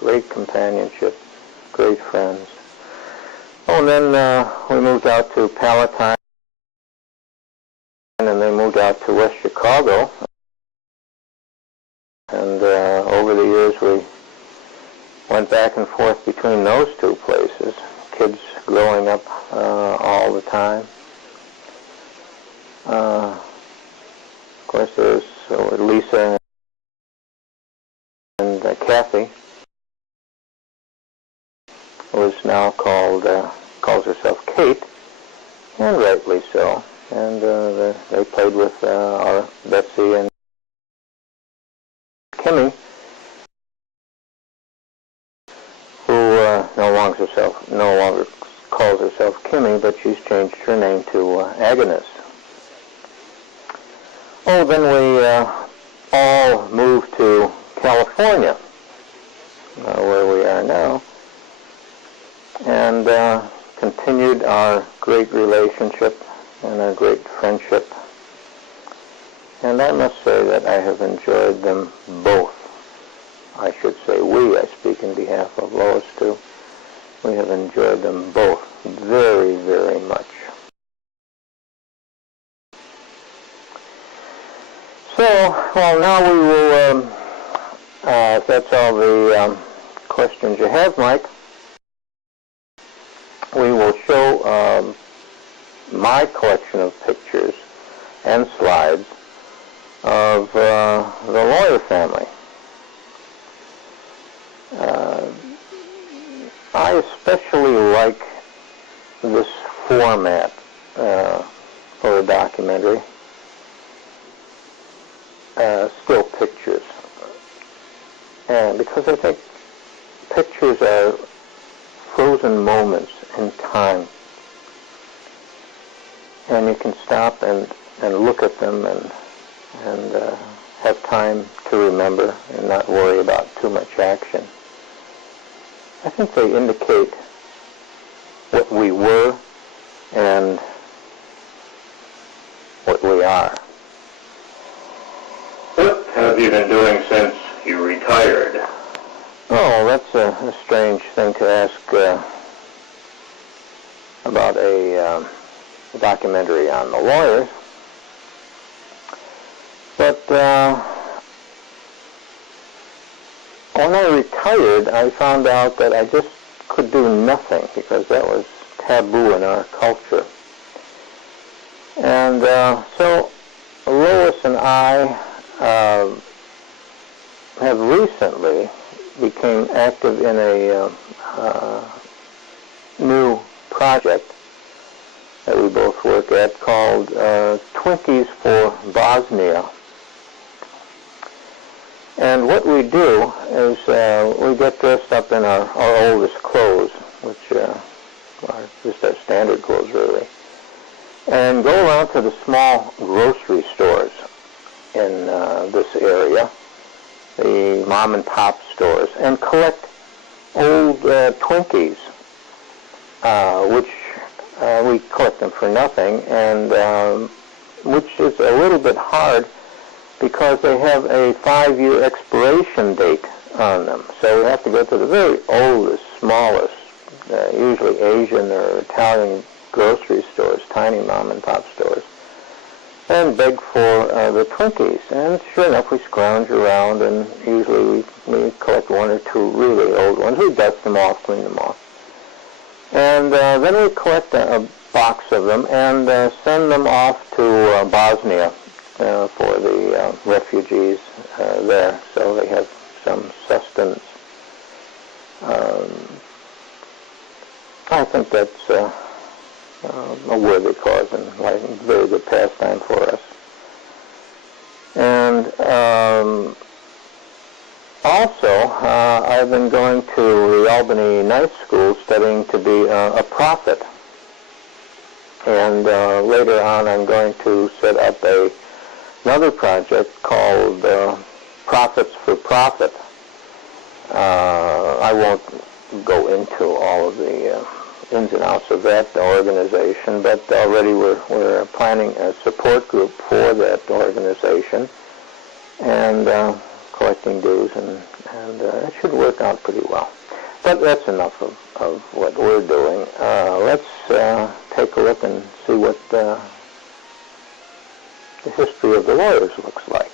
great companionship, great friends. Oh, and then we moved out to Palatine, and they moved out to West Chicago. And over the years we went back and forth between those two places, kids growing up all the time. Of course, there's Lisa and Kathy, who is now calls herself Kate, and rightly so. And they played with our Betsy and Kimmy, who no longer calls herself Kimmy, but she's changed her name to Agnes. Oh, then we all moved to California, where we are now, and continued our great relationship and our great friendship. And I must say that I have enjoyed them both. I should say we, I speak in behalf of Lois too. We have enjoyed them both very, very much. So, well, now we will, if that's all the questions you have, Mike, we will show my collection of pictures and slides of the Lawyer family. I especially like this format for a documentary, still pictures, and because I think pictures are frozen moments in time, and you can stop and look at them and have time to remember and not worry about too much action. I think they indicate what we were and what we are. What have you been doing since you retired? Oh, that's a strange thing to ask about a documentary on the lawyers. But when I retired, I found out that I just could do nothing because that was taboo in our culture. And so Lois and I have recently became active in a new project that we both work at called Twinkies for Bosnia. And what we do is we get dressed up in our oldest clothes, which are just our standard clothes really, and go around to the small grocery stores in this area, the mom and pop stores, and collect old Twinkies, which we collect them for nothing, and which is a little bit hard because they have a 5-year expiration date on them. So we have to go to the very oldest, smallest, usually Asian or Italian grocery stores, tiny mom and pop stores, and beg for the Twinkies. And sure enough, we scrounge around, and usually we collect one or two really old ones. We dust them off, clean them off. And then we collect a box of them and send them off to Bosnia for the refugees there, so they have some sustenance. I think that's a worthy cause and a very good pastime for us. And also, I've been going to the Albany Night School studying to be a prophet. And later on, I'm going to set up another project called Prophets for Profit. I won't go into all of the ins and outs of that organization, but already we're planning a support group for that organization and collecting dues and and it should work out pretty well. But that's enough of what we're doing. Let's take a look and see what the history of the lawyers looks like.